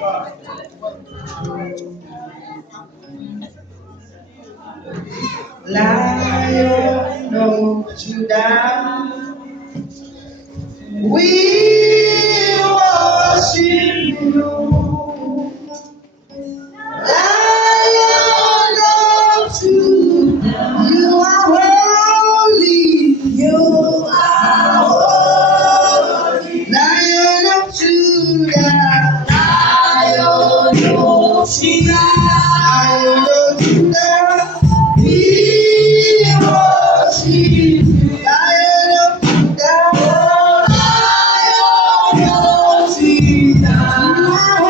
Lion of Judah, we worship you. Lion of Judah, you are holy. You are holy. Lion of Judah, Lion of Judah, Lion of Judah, we worship you. Lion of Judah, Lion of Judah, you are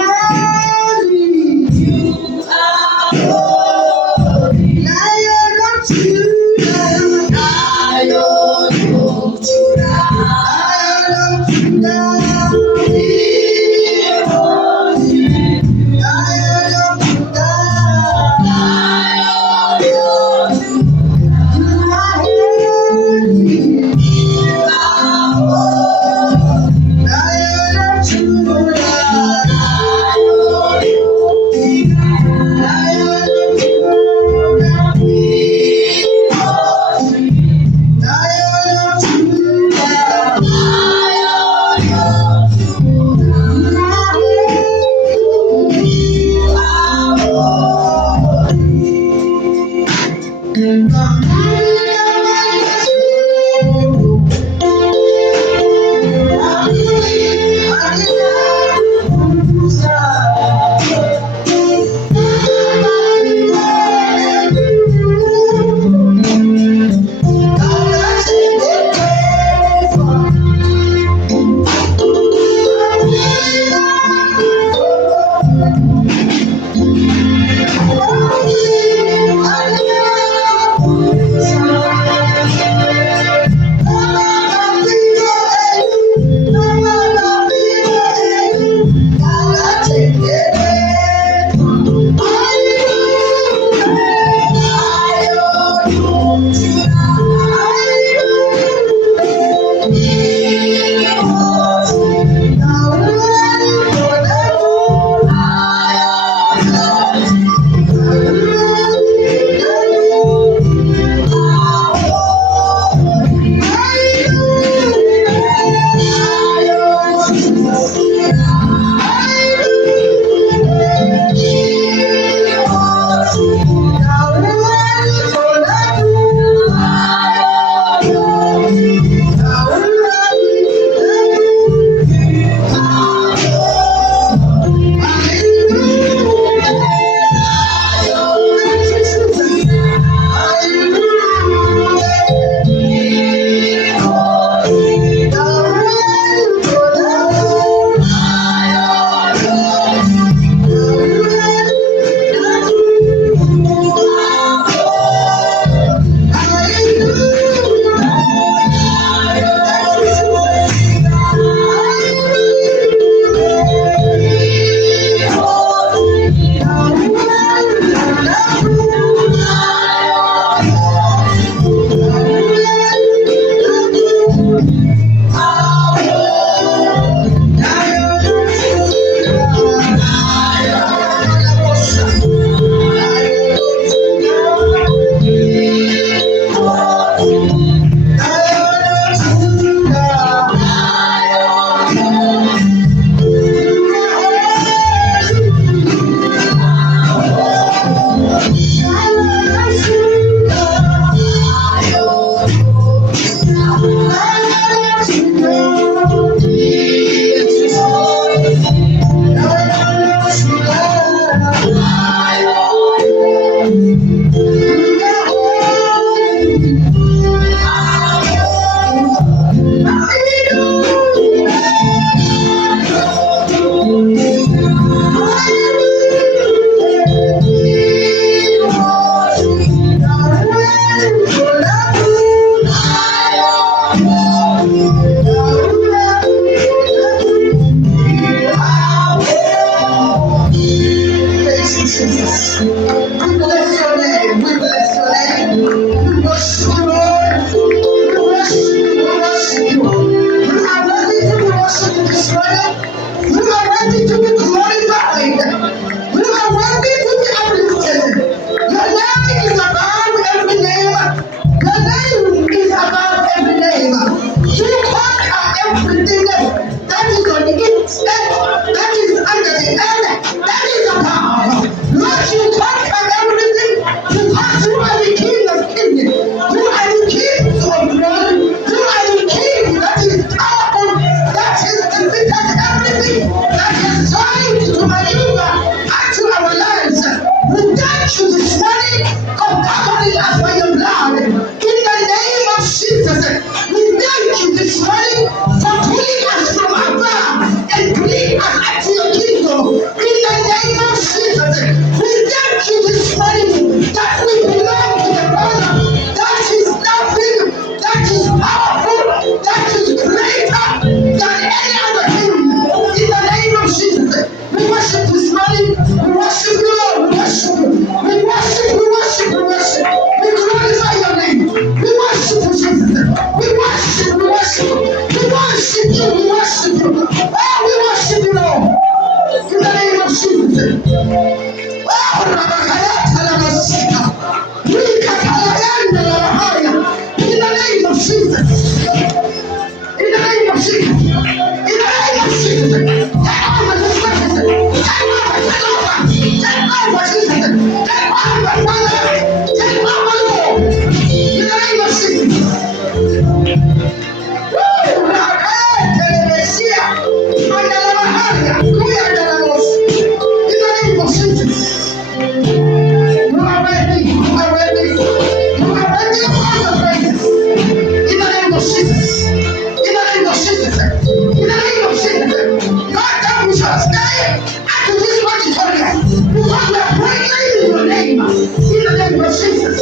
After this much is okay. Because we are praying in your name. In the name of Jesus.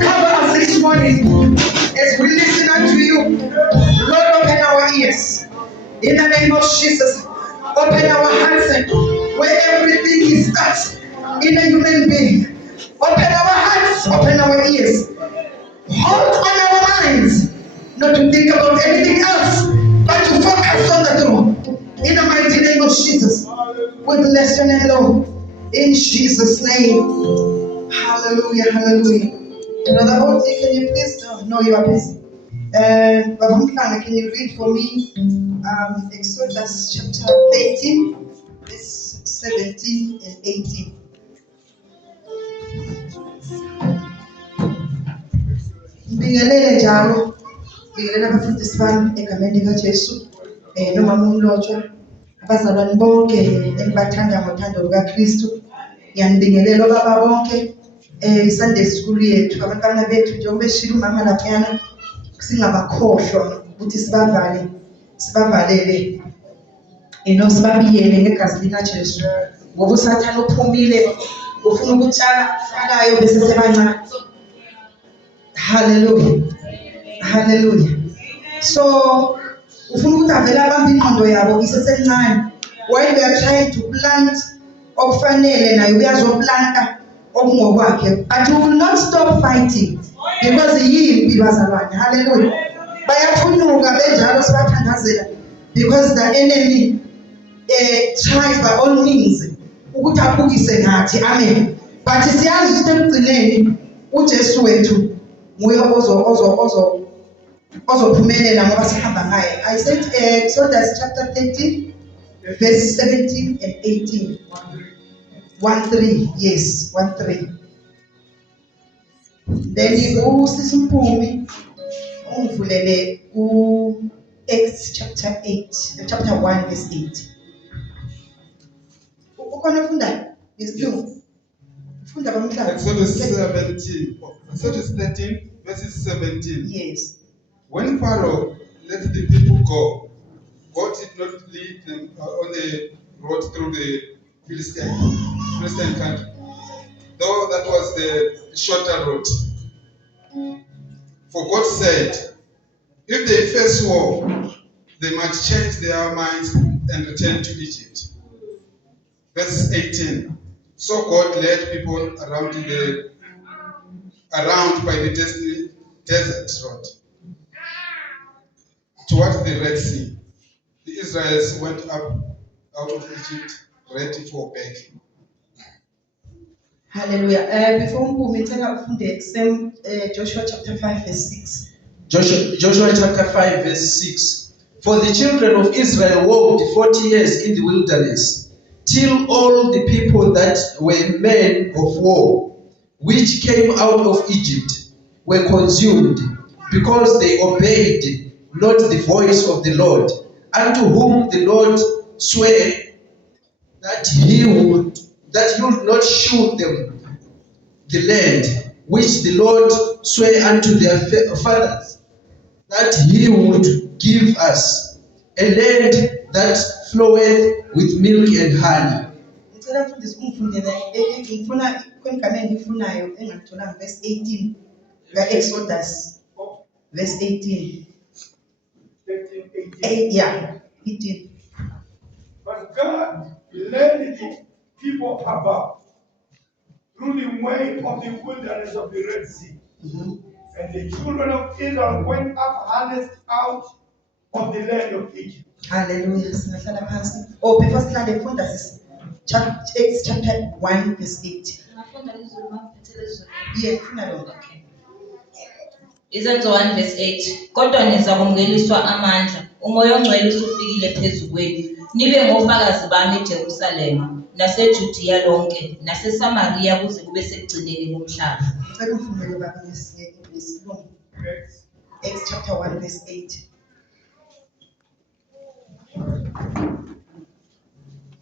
Cover us this morning as we listen unto you. Lord, open our ears. In the name of Jesus. Open our hearts where everything is touched in a human being. Open our hearts, open our ears. Hold on our minds, not to think about anything else, but to focus on the throne. In the mighty name of Jesus. We bless your name, Lord. In Jesus' name. Hallelujah, hallelujah. Another OT, can you please? No, you are busy. Bavumkana, can you read for me Exodus chapter 18, verse 17 and 18? Ngibingelele njalo, ngibingelela abafundisi bami egameni likaJesu, nomama uMlotshwa, abazalwane bonke engibathanda ngothando lukaKristu. Ngiyanibingelela obaba bonke, Sunday school yethu, abantwana bethu njengoba beshilo umama laphayana, singabakhohlwa ukuthi sibavalele, sibabiyele ngegazi likaJesu. Ngoba usathane uphumile, ufuna ukutshala fakayo bese sebancane. Hallelujah. Hallelujah. So, ufuna ukuthi avele abambe ingqondo yabo isesencane. While we are trying to plant okufanele naye uyazoplanta okungokwakhe. But we will not stop fighting because yimpi bazalwane. Hallelujah. Bayaphunyuka benjalo sibathandazela because the enemy tries by all means ukuthi abukise ngathi. Amen. But siyazi ukuthi ekugcineni uJesu wethu nguye ozophumelela ngoba sihamba ngaye. I said Exodus chapter 13 verse 17 and 18. 1:3, yes, 1:3. Then usisi Mpumi ungivulele Acts chapter 1 verse 8. Ukhona ufunda ngesilungu? Ufunda bamhlanje. Exodus 13 verses 17. Yes. When Pharaoh let the people go, God did not lead them on the road through the Philistine country, though that was the shorter route. For God said, if they face war, they might change their minds and return to Egypt. Verse 18. So God led people around by the desert road towards the Red Sea. The Israelites went up out of Egypt ready for battle. Hallelujah. Before we ufunde same Joshua chapter 5 verse 6. Joshua chapter 5 verse 6. For the children of Israel walked 40 years in the wilderness, till all the people that were men of war, which came out of Egypt, were consumed, because they obeyed not the voice of the Lord, unto whom the Lord sware that he would not shew them the land which the Lord sware unto their fathers, that he would give us, a land that floweth with milk and honey. Ngicela mfundisi ungifundele ngifuna kwengane engifunayo engakutholanga verse 18 Exodus verse 18. 8, yeah, 18. But God led the people about through the way of the wilderness of the Red Sea. And the children of Israel went up harnessed out of the land of Egypt. Hallelujah. Singahlala phansi. Oh, before sihlale funda sis. Acts chapter 1 verse 8. Yeah, funa lo. Izenzo 1 verse 8. Kodwa niza kumngeliswa amandla, umoya ongcwele usufikile phezu kwenu. Nibe ngofakazi bami eJerusalema, naseJudiya lonke, naseSamariya kuze kube sekugcineni komhlaba. Ngicela ufundele baba ngesilungu. Acts chapter 1 verse 8.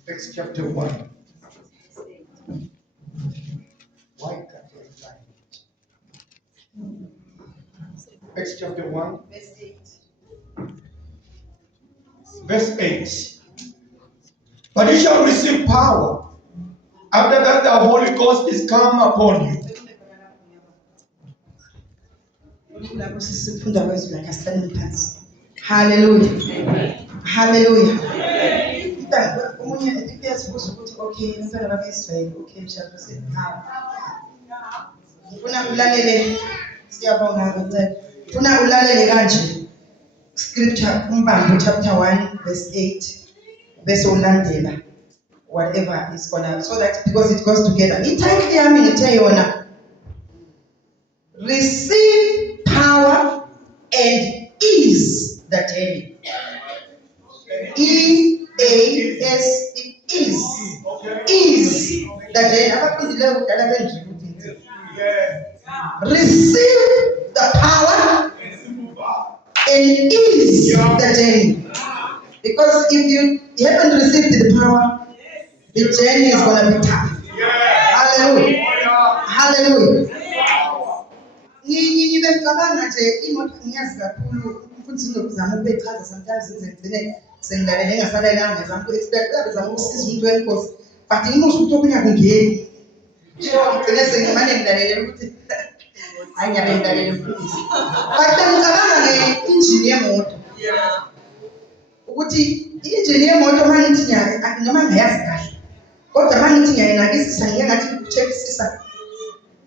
Acts chapter 1. Why can't I find it? Acts chapter 1. Verse 8. Verse 8. But you shall receive power. After that, the Holy Ghost is come upon you. Hallelujah. Hallelujah. Omunye uyazibuza ukuthi okay umntwana baka-Israyeli okay mshado sepower. Ngifuna ulalele siyabonga kancane. Ngifuna ulalele kanje. Scripture uMbambo chapter 1 verse 8 bese ulandela whatever is gonna so that because it goes together. Ititle yami ngithe yona receive power and ease the journey. EAS is the journey. Receive the power and ease the journey. Because if you haven't received the power, the journey is going to be tough. Hallelujah. Hallelujah. Ngicabanga nje imoto ngiyazi kakhulu futhi ngizama ukubechaza sometimes ngizigcine sengilalele engasalalanga ngizama uku-expect ngizama ukusiza umuntu wenkosi but ngimusho ukuthi okunye akungeni so ngigcine sengimane ngilalele ukuthi hayi ngiyabe ngilalele mfundisi but ngicabanga nge-injini yemoto ukuthi i-injini yemoto uma ngithi noma ngayazi kahle kodwa uma ngithi ngiyayinakisisa ngike ngathi ukucheckisisa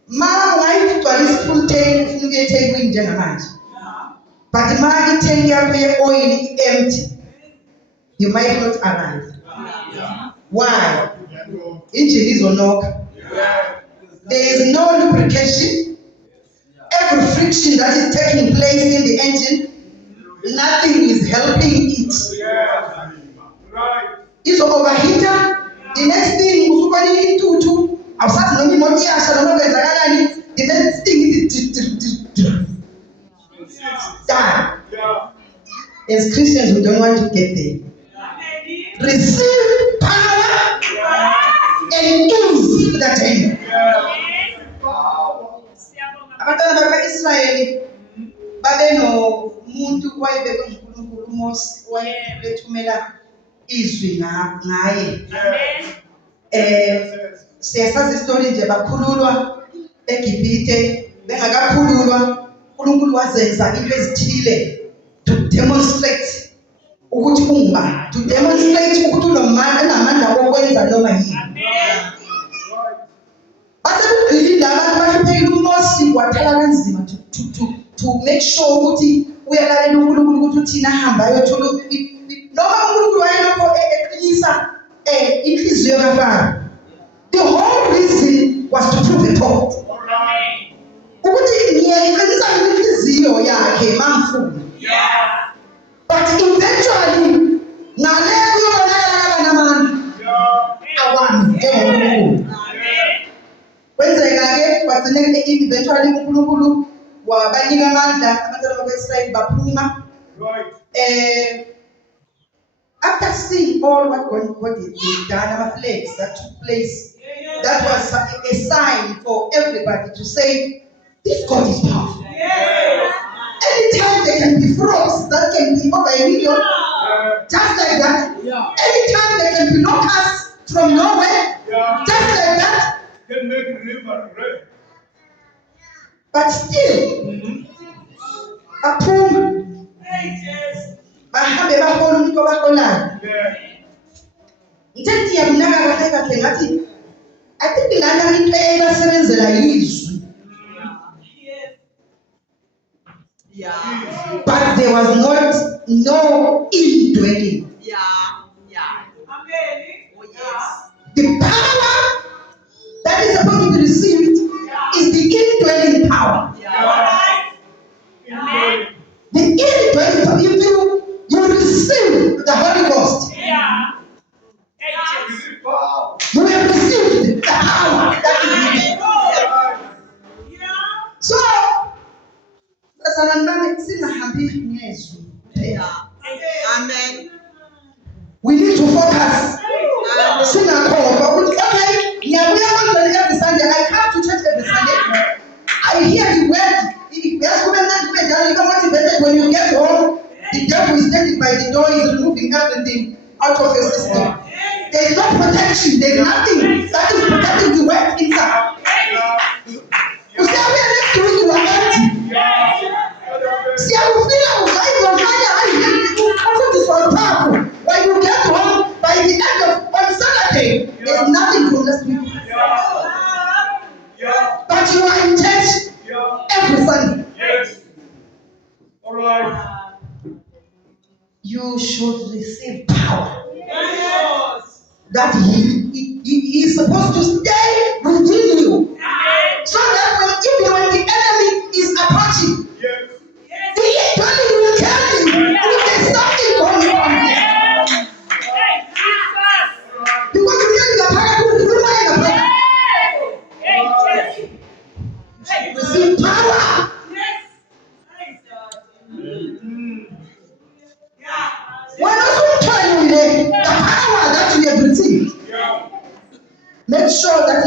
ma ungayigcwalisa full tank ufuna ukuyethekweni njengamanje but ma i-tank yakho ye-oil i-empty you might not arrive. Why? Engine izonoka. There is no lubrication. Every friction that is taking place in the engine, nothing is helping it. It's overheated. The next thing the next thing is done. As Christians, we don't want to get there. Receive power and ease the journey. Abantwana baka-Israyeli babenomuntu wayebekwe uNkulunkulu uMose wayebethumela izwi ngaye. Siyasazi istori nje bakhululwa eGibhite bengakakhululwa uNkulunkulu wazenza into ezithile to demonstrate ukuthi ungubani, to demonstrate ukuthi unamandla wokwenza noma yini. Basekugqilile abantu bahluphekile uMose wathala kanzima to make sure ukuthi uyalalela uNkulunkulu ukuthi uthina ahamba ayothola noma uNkulunkulu wayelokho eqinisa inhliziyo kaFaro. The whole reason was to prove a point. Ukuthi ngiyayiqinisa inhliziyo yakhe mangifuna. But eventually, ngale kuyobonakala namandla awami eNkulunkulu. Kwenzeka-ke kwagcine eventually uNkulunkulu wabanika amandla abantwana baka-Israyeli baphuma. After seeing all what God had done, our plagues that took place, that was a sign for everybody to say, this God is powerful. Anytime there can be frogs that can be over a million, just like that. Anytime there can be locusts from nowhere, just like that. Can make river red. But still, baphuma bahambe bahole umuntu obaholayo. Ngithe ngiyabunaka kahle kahle ngathi I think lana into ebasebenzela yizwi. But there was no indwelling. The power that is supposed to be received is the indwelling power. The indwelling power. If you receive the Holy Ghost, you have received the power that is needed. So, we need to focus. Okay, every Sunday. I come to church every Sunday. I hear the word. When you get home, the devil is standing by the door, is removing everything out of your system. There's no protection. There's nothing that is protecting the word inside. You see how we are next to it, you are empty. See how you feel like you comfort is powerful. When you get home, by the end of on Saturday, there's nothing from this week. But you are in church every Sunday. All right. You should receive power. That he is supposed to stay within you. So that even when the enemy is approaching, the enemy will tell you there's something going on here. Because you get your power to remind the power. Receive power. When also tell you the power that you have received, make sure that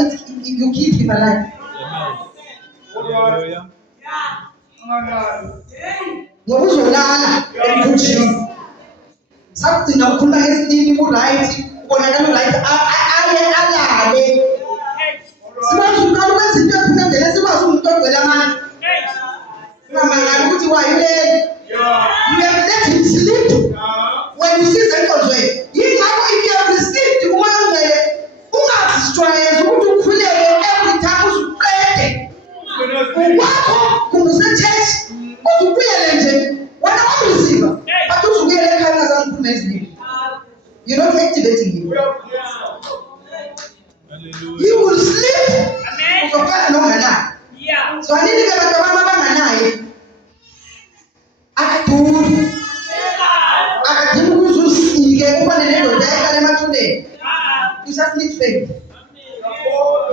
you keep him alive. Ngokuzolala emkhunjini. Sakugcina ukhuluma ngesilimi ku-right, ubonakala u-right, aye alale. Sikwazi ukuqala ukwenza into ephumendele, sikwazi umuntu ogcwele amandla. Ungamangali ukuthi wayilele. You have let him sleep. When you see zenkonzweni, yingakho if you have received umoya ongcwele, ungazijwayezi ukuthi ukhuleke every time uzuqede. Ukwakho kungusechechi, uzubuyele nje, wena wamreceiva, but uzubuyele ekhaya ungazange ukhulume eziningi. You're not activating him. You will sleep. Uzofana nonganayo. So anini-ke abantu abanganaye akaduri. Akadingi ukuthi usike ufane nendoda ehlala emathuneni. You just need faith.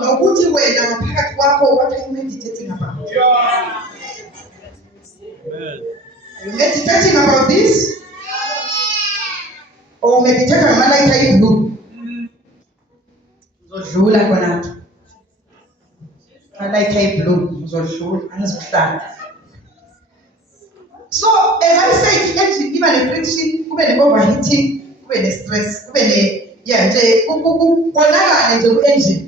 Nokuthi wena ngaphakathi kwakho what are you meditating about? Are you meditating about this? Or meditate on malaika iblue? Uzodlula khonapho. Malaika iblue uzodlula angizihlala. So as I said, even a friction, kube ne-overheating, kube ne-stress, kube nje konakala nje ku-engine.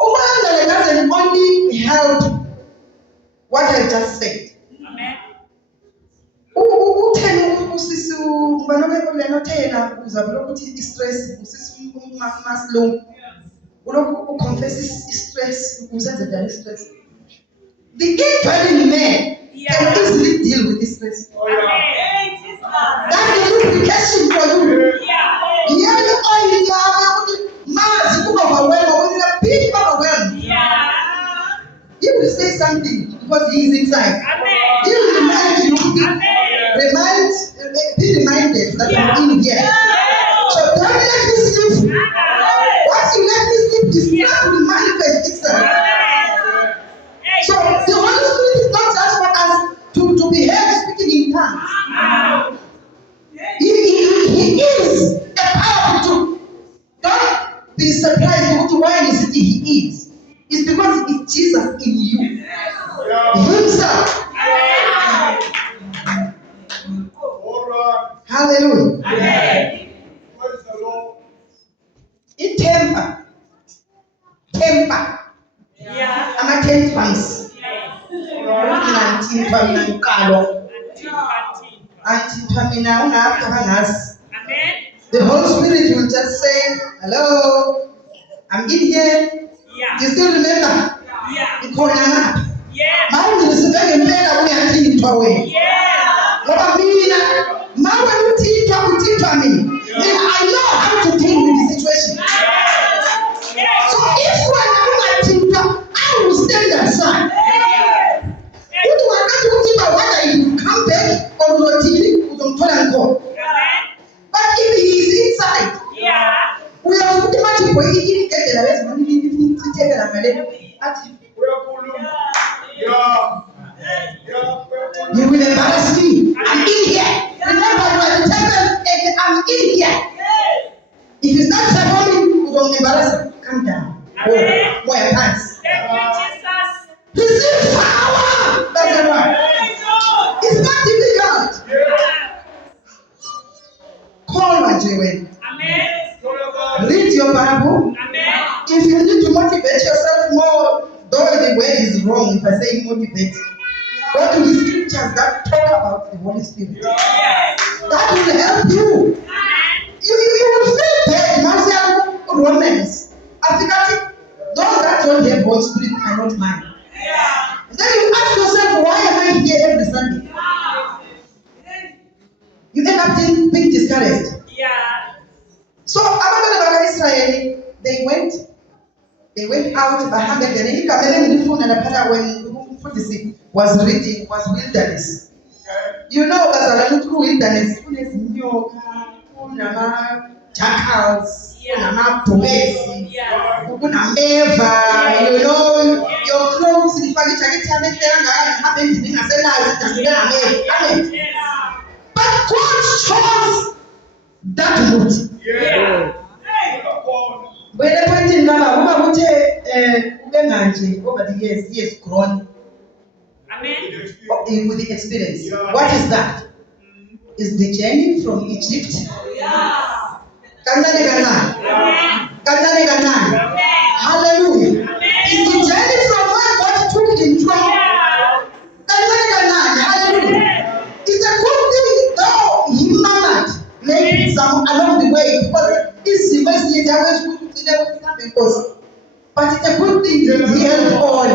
Umoya doesn't only help what I just said. Uthena usisi ubanothena uzabe lokuthi i-stress usisi maslung. Ulokhu uconfess i-stress usenze njani i-stress. The indwelling man can easily deal with this stress. That's the lubrication for you. Yeah, you mass overwhelmed when you're a bit overwhelmed. He will say something because he is inside. He will remind you. Be reminded that I'm in here. So don't let me sleep. Once you let me sleep, this stuff will manifest itself. So the Holy Spirit is not just for us to be heard speaking in tongues. He is a powerful tool. Don't be surprised why is it he is. It's because it's Jesus in you. Himself. Hallelujah. Praise the Lord. It temper. Ama-temperance. Nanthintwa mina ngiqalo. Anthintwa mina ungaphi abangazi. The Holy Spirit will just say, hello, I'm in here. You still remember? Ikhona ngaphi? Mawungizisebe ngempela uyathintwa wena. Ngoba mina mawe uthintwa mina. I know how to deal with the situation. So if when I'm not, I will stand aside. Uthi wakati uthimba whether you come back or uzothini uzomthola ngkhona. But if he is inside, uyafuthi mathi boy ingedela wezimani lichithekela ngale athi you will embarrass me. I'm in here. Remember, you are the temple and I'm in here. If you start performing, you don't embarrass me. Come down. Wear your pants. Receive power. That's the one. It's not difficult. Call my Jewen. Read your Bible. If you need to motivate yourself more, though the word is wrong if I say motivate, go to the scriptures that talk about the Holy Spirit. That will help you. You will feel bad. Martial Romans. I think that those that don't have Holy Spirit are not mine. Then you ask yourself, why am I here every Sunday? You end up being discouraged. So Abandon Israel, they went out behind the when was reading was wilderness. You know that wilderness jackals, you know, your clothes, but God chose that route. When I went in Baba, over the years, he has grown with the experience. What is that? Is the journey from Egypt? Hallelujah. Is the journey from where God took him from? Hallelujah. It's a good thing though he managed maybe some along the way because it's mostly the way because but it's a good thing that he held on.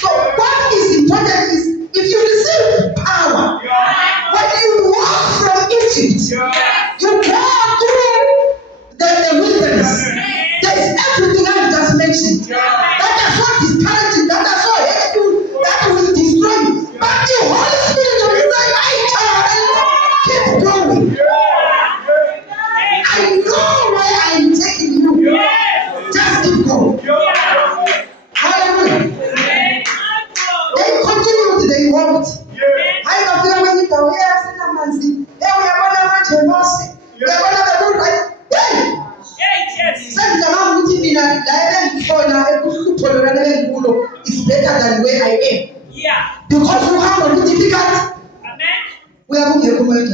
So what is important is if you receive power, when you walk from Egypt, you go through the wilderness. There is everything I just mentioned. That is not discouraging, that is not hateful, that will destroy you. But the Holy Spirit will say, I keep going. I know where I am taking you. Just keep going. Hallelujah. They continued, they walked. I don't feel when you go here, I said, I'm going to we are going to match a mercy. We are going to do right. Send the man with me is better than where I am. Because you have a difficult. We are going to come out and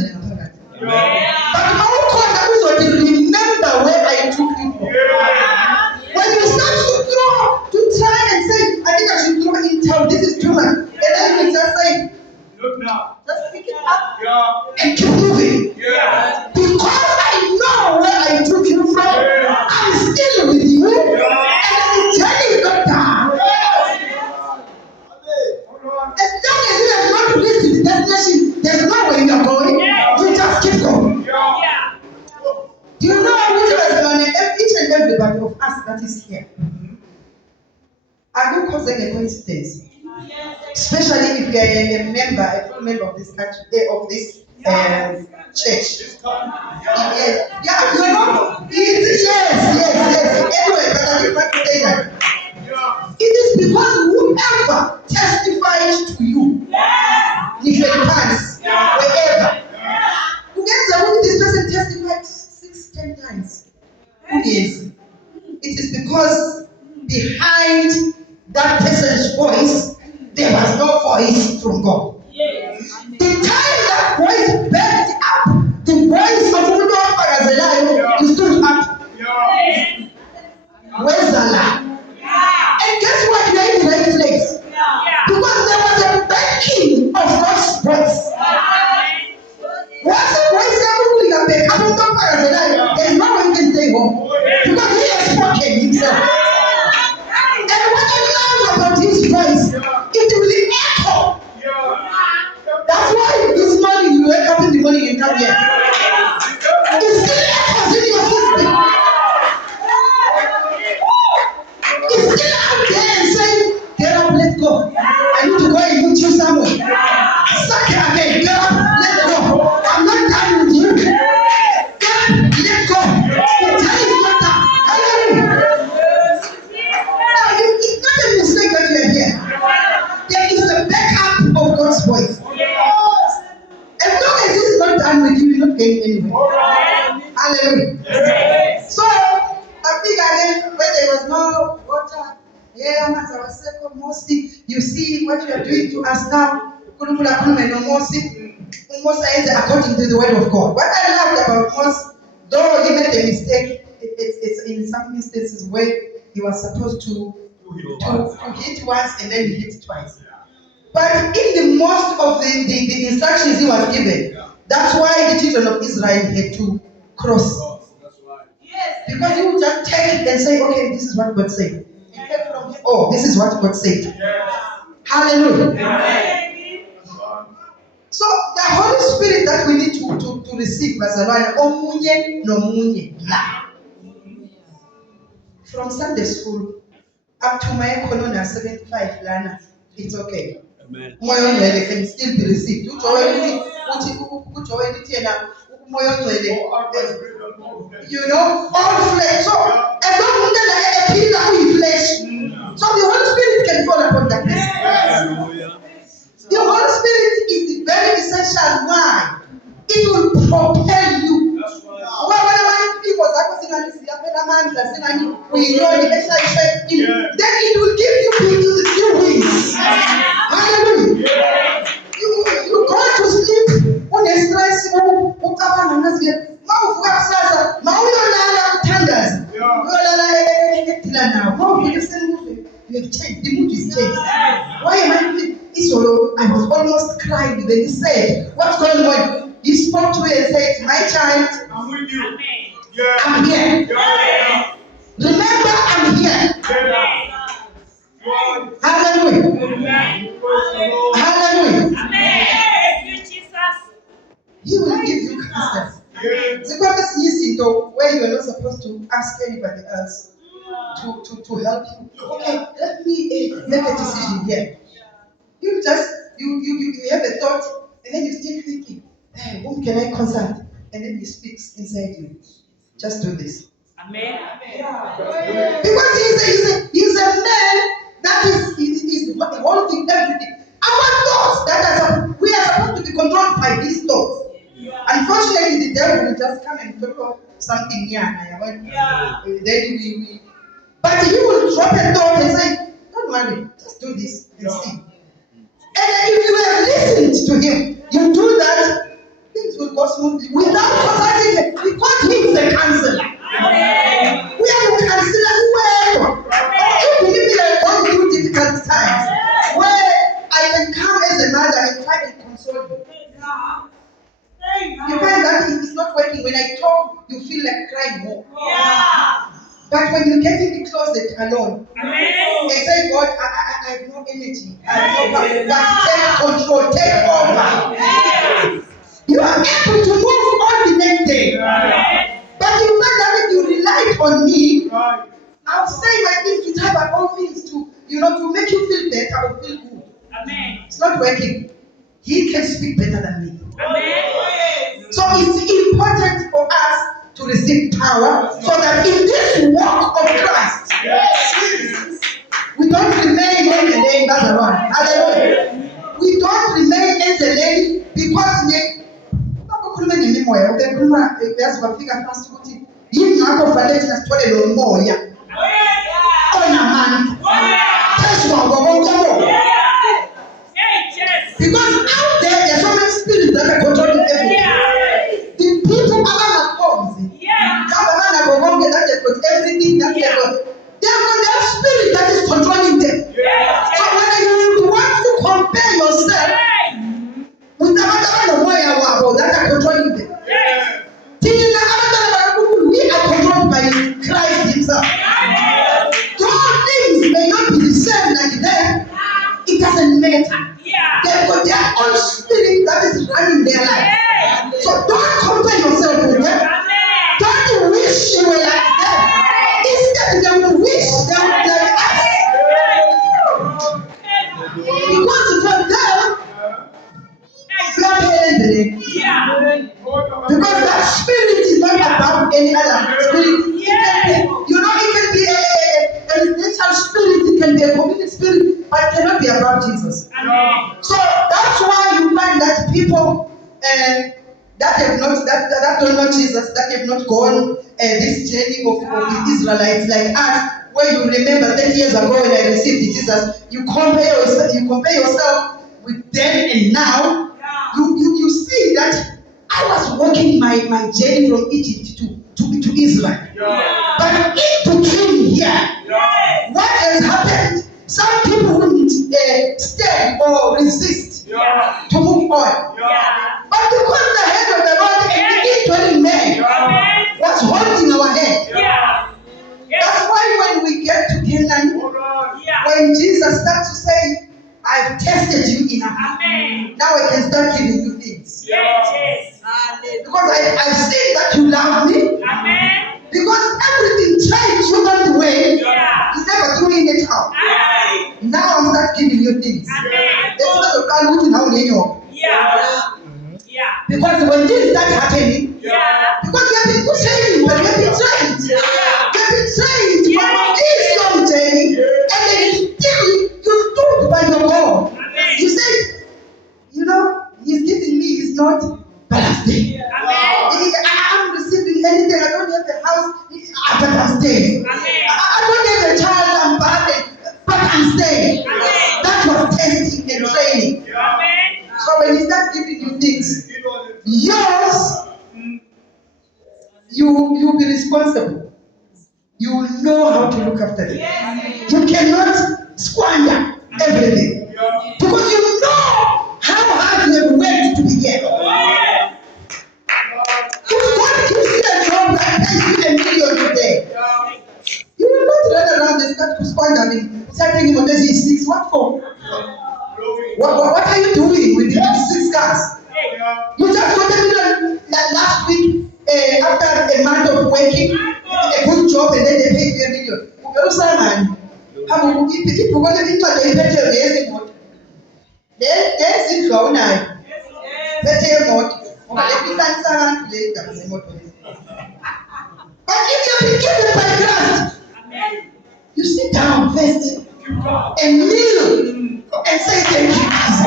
but how come that we remember where I took you from? When you start to try and say, I think I should throw in town, this is too much. And then you just say, just pick it up and keep moving. Because I know where I took you from, I'm still with you, and the journey is not done. As long as you have not reached the destination, there's nowhere you are going. You just keep going. Do you know each and everybody of us that is here? I don't causing a coincidence. Especially if you are a full member of this country, of this church. Yeah, you know, yes. Anyway, but I didn't want to say that. It is because whoever testifies to you, if you pass, wherever, who gets the way this person testified 6-10 times. Who is? It is because behind that person's voice, there was no voice from God. The time that voice bent up, the voice of Udo Parazelayo, he stood up. Where's the lie? And guess what? You are in the right place. Because there was a backing of God's voice. Once the voice comes to the Udo Parazelayo, there is no one can stay home. Because he has spoken himself. And when you learn about his voice, it will echo. That's why this morning you wake up in the morning and come here. It still echoes in your system. It's still out there and saying, get up, let's go. I need to go and meet you somewhere. Suck it again, get up, let's go. I'm not done with you. Get up, let's go. The time is not done. Hallelujah. It's not a mistake that you are here. There is a backup of God's voice. As long as this is not done with you, you're not going anywhere. Hallelujah. So, I think again, when there was no water, you see what you are doing to us now. According to the word of God. What I loved about Moses, though he made a mistake, some instances where he was supposed to hit once and then he hit twice. But in the most of the instructions he was given, that's why the children of Israel had to cross. Because he would just take it and say, okay, this is what God said. And take from here, oh, this is what God said. Hallelujah. So the Holy Spirit that we need to receive, omunye nomunye la. From Sunday school up to my colonel 75 lana, it's okay. Moyo ngcwele can still be received. You know, all flesh. So as long as a pillar flesh, so the Holy Spirit can fall upon that person. The Holy Spirit is very essential. Why? It will propel you. Then it will give you wings. Hallelujah. You go to sleep on a stress. You have changed. The mood is changed. Why am I feeling Isolo? I was almost crying. Then he said, what's going on? He spoke to me and said, my child, I'm with you. I'm here. Remember, I'm here. Hallelujah. Hallelujah. He will give you answers. The purpose is where you are not supposed to ask anybody else to help you. Okay, let me make a decision here. You just you have a thought and then you still thinking, hey, whom can I consult? And then he speaks inside you. Just do this. Amen. Because he's a man that is holding everything. Our thoughts we are supposed to be controlled by these thoughts. Unfortunately, the devil will just come and talk something here. Then but he will drop a thought and say, don't worry, just do this and see. And if you have listened to him, you do that, things will go smoothly without consulting him, because he is a counselor. We have a counselor who even if you are going through difficult times, where I can come as a mother and try and console you. You find that it's not working. When I talk, you feel like crying more. But when you get in the closet alone, and say, God, I have no energy. I have no power. But take control, take over. You are able to move on the next day. But you find that if you rely on me, I'll say my things to type about all things to make you feel better or feel good. It's not working. He can speak better than me. So it's important for us to receive power so that in this walk of Christ, we don't remain in the name that's around. Hallelujah. We don't remain in the name because because out there's so many spirits that are controlling everything. The people are homes. That they've got everything that they've got. They've got that spirit that is controlling them. So when you want to compare yourself with the other that are controlling them, we are controlled by Christ himself. Though things may not be the same like them, it doesn't matter. They've got their own spirit that is running their life. So don't compare yourself with them. Don't wish you were like them. Instead, they will wish they were like us. Because for them, because that spirit is not above any other spirit. It can be a residential spirit, it can be a community spirit, but it cannot be above Jesus. So that's why you find that people that don't know Jesus, that have not gone this journey of the Israelites like us, where you remember 30 years ago when I received Jesus, you compare yourself with them and now, you see that I was walking my journey from Egypt to Israel. But into stay or resist Yeah. to move on. Yeah. But because the hand of the Lord and the indwelling man was holding our hand, that's why when we get to Canaan, Alright. when Jesus starts to say, I've tested you enough, now I can start giving you things. Because I've seen that you love me, because everything changed you on the way, you never throwing it out. Now I'm start giving you things. That's why you can't look now anymore. Because when things start happening, because you have been trained, but you have been trained. You have been trained from this long journey, and then you stood by your God. You said, you know, he's giving me, he's not balanced. I'm receiving anything. I don't have a house, but I'm staying. I don't have a child, I'm barren, but I'm staying. That was testing and training. So when he starts giving you things, yours, you'll be responsible. You will know how to look after them. You cannot squander everything. Because you know how hard you have worked to be here. If God gives you a job that pays you $1 million today, you will not run around and start to squandering, starting him on this 6. What for? What are you doing with the 6 cars? You just got $1 million last week after a month of working, a good job, and then they paid you $1 million. You're so man. If you want to think about the better, there's it now. Better more. But if you can't stand later, but if you've been given by Christ, you sit down first and kneel and say thank you, Jesus.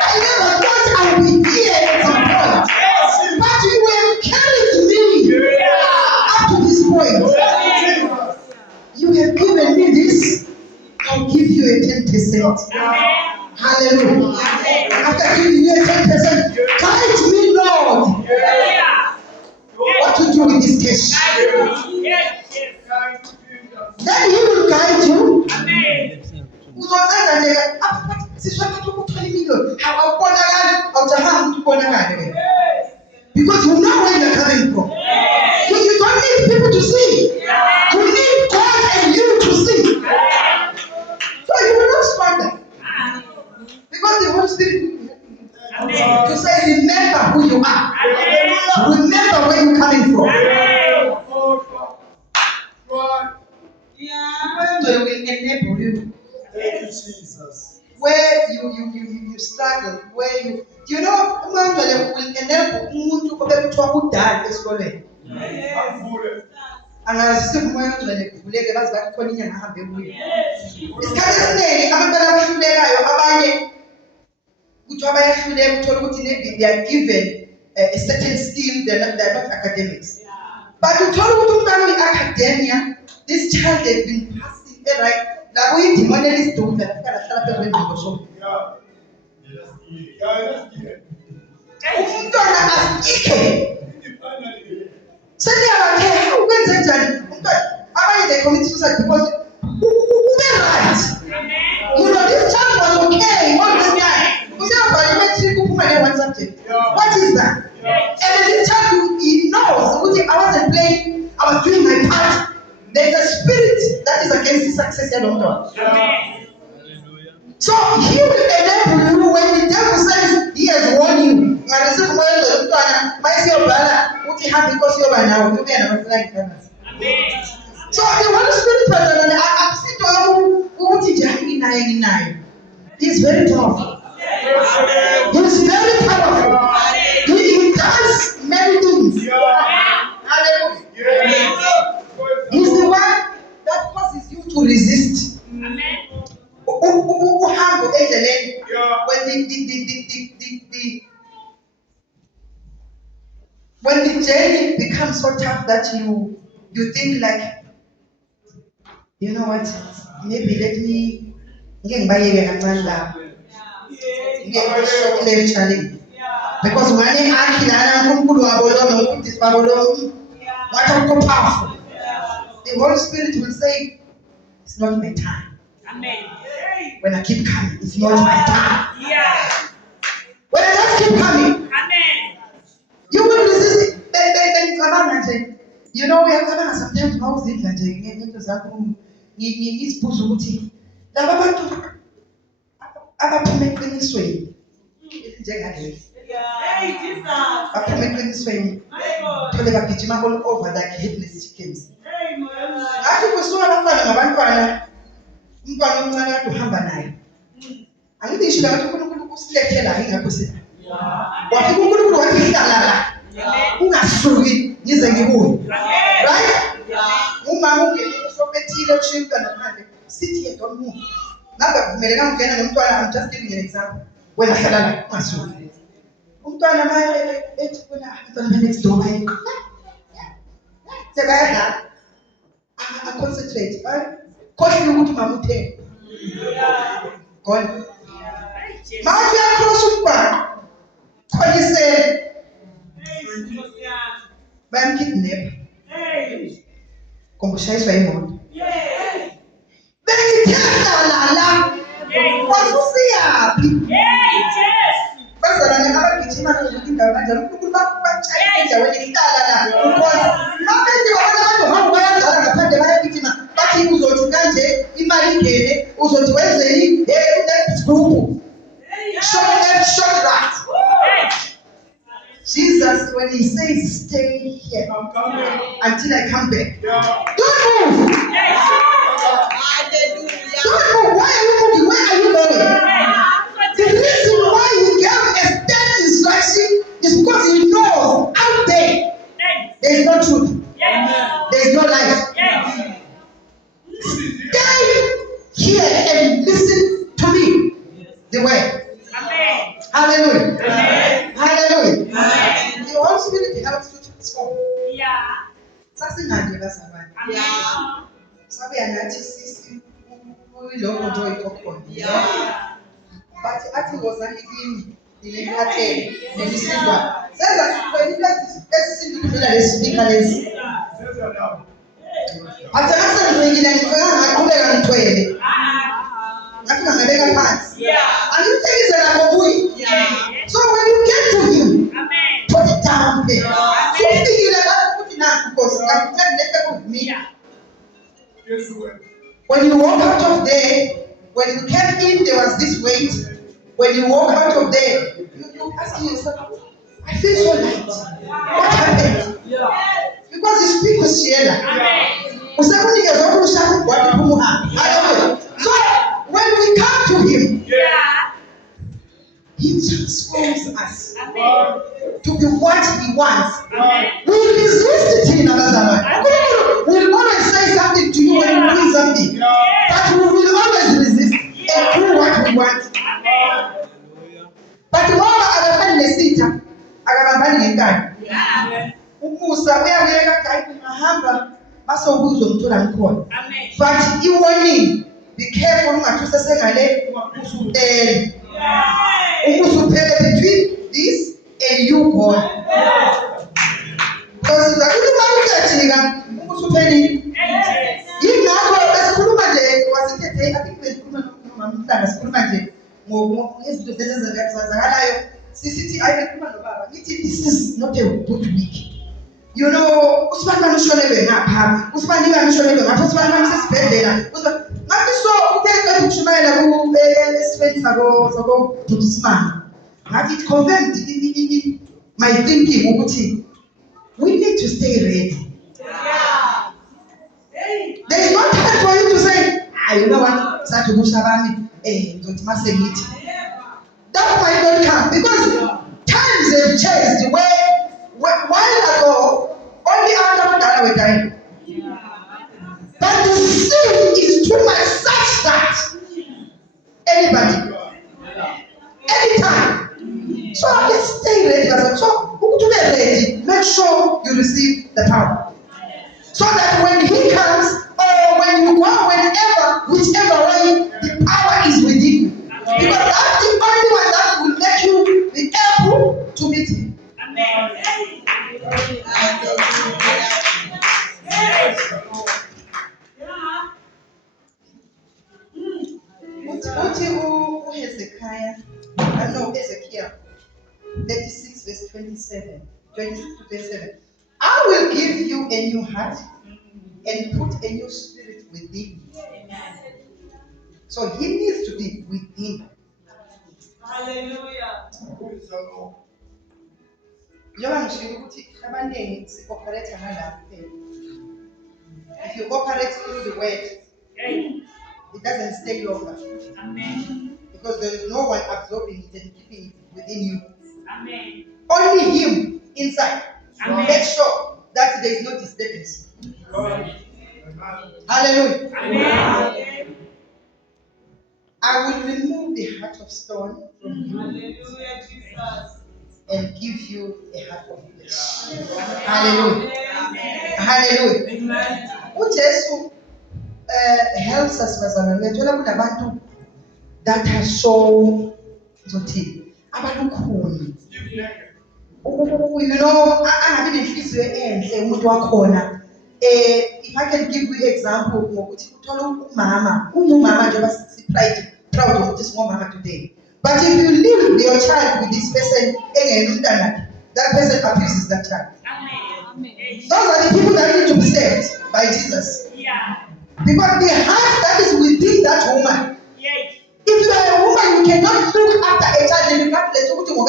I never thought I would be here at some point, but you have carried me up to this point. You have given me this, I'll give you a 10%. Hallelujah. After giving you a 10%, guide me, Lord, what to do with this cash. Then he will guide you. Because you know where you're coming from. You don't need people to see. You need God and you to see. So you will not squander. Because the Holy Spirit will help you to say, remember who you are. Remember where you're coming from. They will enable you. Where you struggle, where you know, Emmanuel will enable you to go back to a good dad. And as you see, Emmanuel will let us back to Konya and have a wheel. It's kind of snake. I'm going to shoot there. They are given a certain skill, they're not academics. But you told me to academia, this child has been passing it right. Now we demanded this to that. They commit suicide because who right? You know, this child was okay all this time. What is that? And then this child, he knows, I wasn't playing, I was doing my part. There's a spirit that is against the success here, don't know. So he will enable you when the devil says he has won you. So the Holy Spirit is very powerful. He's very powerful. He does many things. Hallelujah. He's the one that causes you to resist. When the journey becomes so tough that you think like, you know what, maybe let me challenge. Because when I what powerful. The Holy Spirit will say, it's not my time. When I keep coming, it's not my time. When I just keep coming, you will resist it. Then you know, we are sometimes now zidla nje ngento zakho ngiziphuza ukuthi laba bantu abaphuma eqinisweni njengalezi baphuma eqinisweni thole bagijima all over like headless chickens. Athi kusuka bafana ngabantwana umntwana omncane kade uhamba naye angithi ngisho la ukuthi uNkulunkulu usilethela ingakho sina wafika uNkulunkulu wathi hlala la ungasuki ngize ngibuye right umama ungene usopethile ushiya umntwana phandle sithi ye don't move ngabe kuvumeleka ungena nomntwana. I'm just giving an example. Wena hlala la ungasuki umntwana maye ethi wena umntwana next door maye sekayadlala concentrate khohlile ukuthi mama utheni gone manje uyakross umbhaqo kholisele bayamkidnap kumbushayiswa imoto bengithela la wasusiyaphi bazalwane abagijima nokuthi indawo kanjalo uNkulunkulu bachaya endaweni ihlala la because mabezi abantu hamba bayadlala ngaphandle bayagijima bathi uzothi kanje imali ingene uzothi wenzeni unext group short right. Jesus, when he says stay here until I come back, don't move. Don't move. Why are you moving? Where are you going? The reason why he gave a steady instruction is because he knows out there is no truth. There is no life. Stay here and listen to me. The way. Hallelujah. Hallelujah. The Holy Spirit helps to transform. Sasinande bazalwane. Sabe anathi sisi uyiloko nje oyikhona. But athi ngozani kimi nilenkathele nelisizwa. Senza sikwelile esisindukela lesifika lesi. Athi asengiwekile ngicela ngaqhubeka ngithwele. Ngafika ngabeka phansi. Angimthekise lapho kuyi. So when you get to him, put it down there. So ufikile lapho ukuthi na because ngakuthatha lethe with me. When you walk out of there, when you came in, there was this weight. When you walk out of there, you ask yourself, I feel so light. What happened? Because you speak with Sheila. So when we come to him, he transforms us to be what he wants. We resist it in another zaman. We'll always say something to you when you do something, but we will always resist and do what we want. But ngoba akafani nesitha akabambani ngenkani umusa uyabeka kathi ungahamba base ukuzomthola ngikhona. But iwarning, be careful ungathusa sengale usutele umusuphele between this and you God. Because zakhuluma ukujika umusupheli yingakho esikhuluma nje wasithethe athi besikhuluma nomamhlanga sikhuluma nje ngezinto zezenzakalayo sisithi ayikhuluma nobaba ngithi this is not a good week. You know, usibani ushonelwe ngapha, usibani ushonelwe ngapha, usibani usesibhedlela, ngathi so uthe ukushumayela ku esifeni sabo Budisman. Ngathi it confirmed my thinking ukuthi we need to stay ready. There is no time for you to say, you know what, sathi ukushabami ngizothi mase ngithi. That might not come because times have changed. While ago, only after that we died. But the sin is too much such that anybody, anytime. So let's stay ready. So to be ready, make sure you receive the power. So that when he comes, or when you go, whenever, whichever way, the power is within you. Because that's the only one that will make you be able to meet him. 27, 26 to 27. I will give you a new heart and put a new spirit within you. So he needs to be within. Hallelujah. Njengoba ngishilo ukuthi abaningi si-operate ngalapha kuphela. If you operate through the word, it doesn't stay longer. Amen. Because there is no one absorbing it and keeping it within you. Amen. Only him inside. Amen. Make sure that there is no disturbance. Hallelujah. Amen. I will remove the heart of stone from you Hallelujah, Jesus. and give you a heart of flesh. Hallelujah. Hallelujah. uJesu helps us bazalwane uyathola kunabantu that are so ngizothini abalukhuni angabi nenhliziyo enhle umuntu wakhona. If I can give you example ngokuthi uthola umama ungumama njengoba proud ukuthi singomama today, but if you leave your child with this person engena umntanakhe, that person abuses that child. Those are the people that need to be saved by Jesus. Yeah. Because the heart that is within that woman, Yeah. if you are a woman, you cannot look after a child and you can't let you go.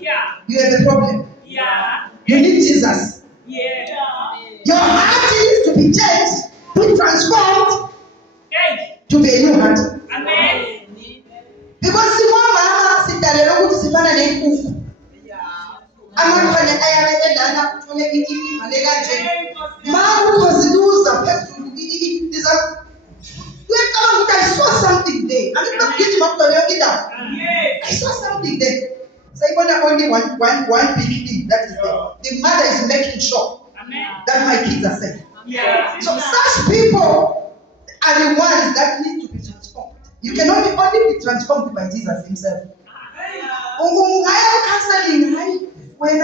Yeah. You have a problem. Yeah. You need Jesus. Yeah. Your heart needs to be changed, be transformed Hey. to be a new heart. Amen. Because simama sidalelwe ukuthi sifana nenkukhu. Amakhona ayabelana uthole imivale kanje. Ukhoziluza phezulu uyacabanga ukuthi I saw something there. Angikugijima kugcwele yonke indawo. I saw something there. Sayibona only one big thing that is there. The mother is making sure that my kids are safe. Yeah. So such people are the ones that need to be transformed. You can only be transformed by Jesus himself. When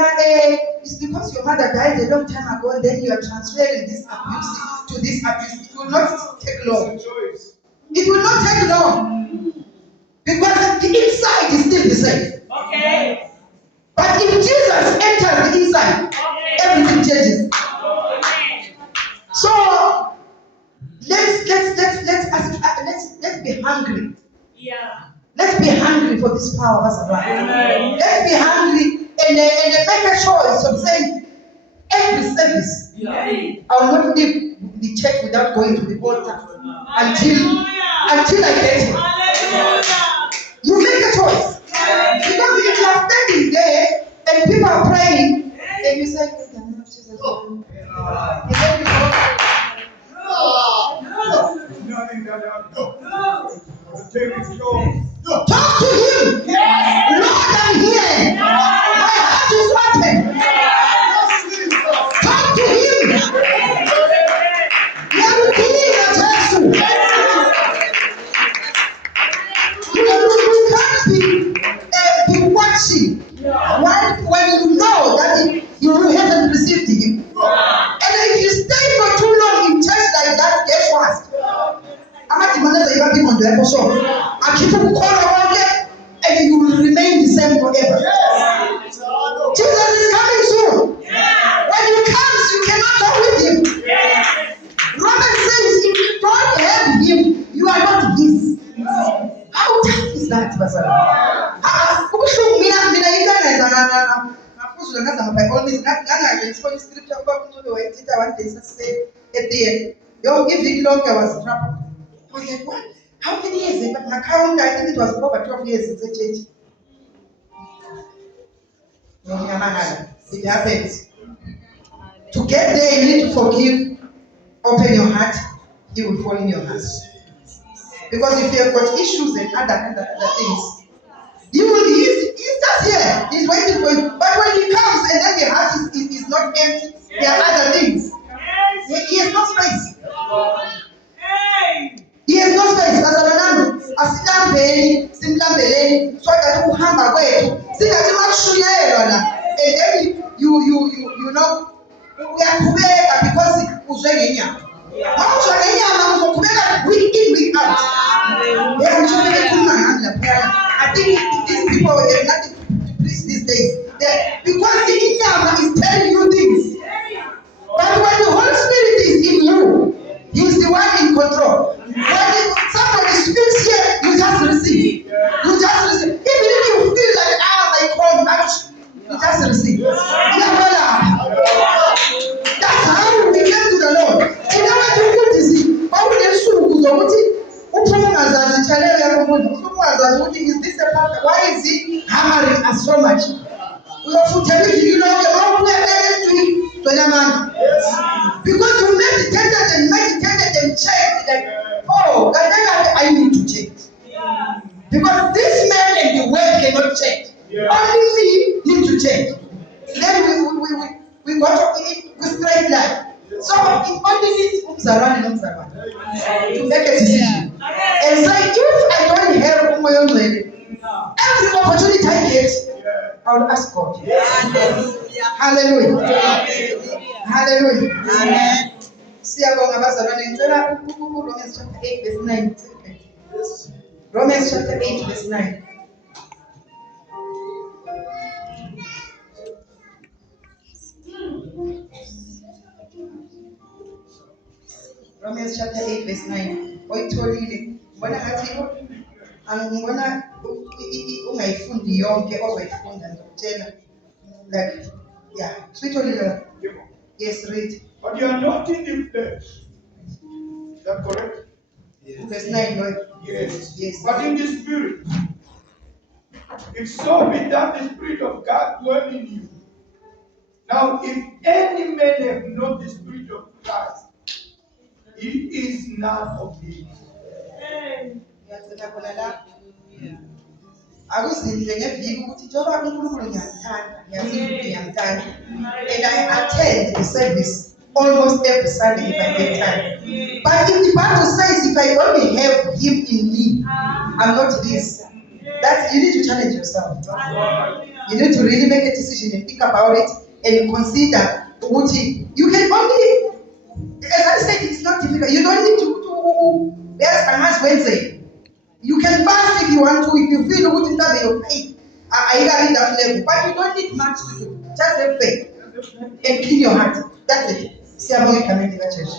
it's because your mother died a long time ago, and then you are transferring this abuse to this abuse. It will not take long. It will not take long. Because the inside is still the same. Okay. But if Jesus enters the inside, everything changes. So let's be hungry. Yeah. Let's be hungry for this power of us. Let's be hungry and make a choice of saying every service. Yeah. I will not leave the church without going to the altar until I get here. Hallelujah. You make a choice. Because if you are standing there and people are praying, and you say, in the name of Jesus, and then you go, talk to him. Lord, I'm here. My heart is open. Talk to him. You can't be watching when you know that you haven't received him. And if you stay for too long in church like that, guess what? I'm not demanding that you on the episode. I keep on calling it, and you will remain the same forever. Jesus is coming soon. When he comes, you cannot go with him. Romans says, if you don't have him, you are not his. How tough is that, Pastor? By all means, scripture about one day say at the end. Your giving long I was troubled. I was like, what? How many years? But my count, I think it was over 12 years since the church. It happens. To get there, you need to forgive, open your heart, he will fall in your hands. Because if you have got issues and other things, he's just here, he's waiting for you. But when he comes and then the heart is not empty, there are other things. He has no space. He has no space. Asilambeni, simlambeleni, so that uhamba kwethu, singathi makushuyelwa la. And then you know, uyaqhubeka because uzwe ngenyama. Mawuzwe ngenyama uzoqhubeka week in week out. I think these people have nothing to preach these days. Because the man. Because you meditated and checked like, oh, I need to change. Because this man and the world cannot change. Only me need to change. Then we got to straight line. So it only needs Umzarani and Umzarani to make a decision. And say, if I don't have Umoyonzeli, every opportunity I get, I will ask God. Hallelujah. Hallelujah. Amen. Siyabonga bazalwane, ngicela Romans chapter 8 verse 9. Romans chapter 8 verse 9. Romans chapter 8 verse 9. Oyitholile. Mbona ngathi angibona ungayifundi yonke ozoyifunda ngikutshela. Like, yeah. Suyitholile. Yes, read. But you are not in the flesh. Is that correct? Verse 9, Lord. Yes. Yes. But in the spirit. If so be that the Spirit of God dwell in you. Now, if any man have not the Spirit of Christ, he is none of his. Ngiyacela khona la. Akuzinhle ngeviki ukuthi njengoba uNkulunkulu ngiyamthanda, ngiyazi ukuthi ngiyamthanda. And I attend the service almost every Sunday if I get time. But if the Bible says if I only have him in me, I'm not this. You need to challenge yourself. You need to really make a decision and think about it and consider what you can only, as I said, it's not difficult. You don't need to there's a Mass Wednesday. You can fast if you want to, if you feel good in that your faith. I got in that level. But you don't need much to do. Just have faith and clean your heart. That's it. See how long you can make the church.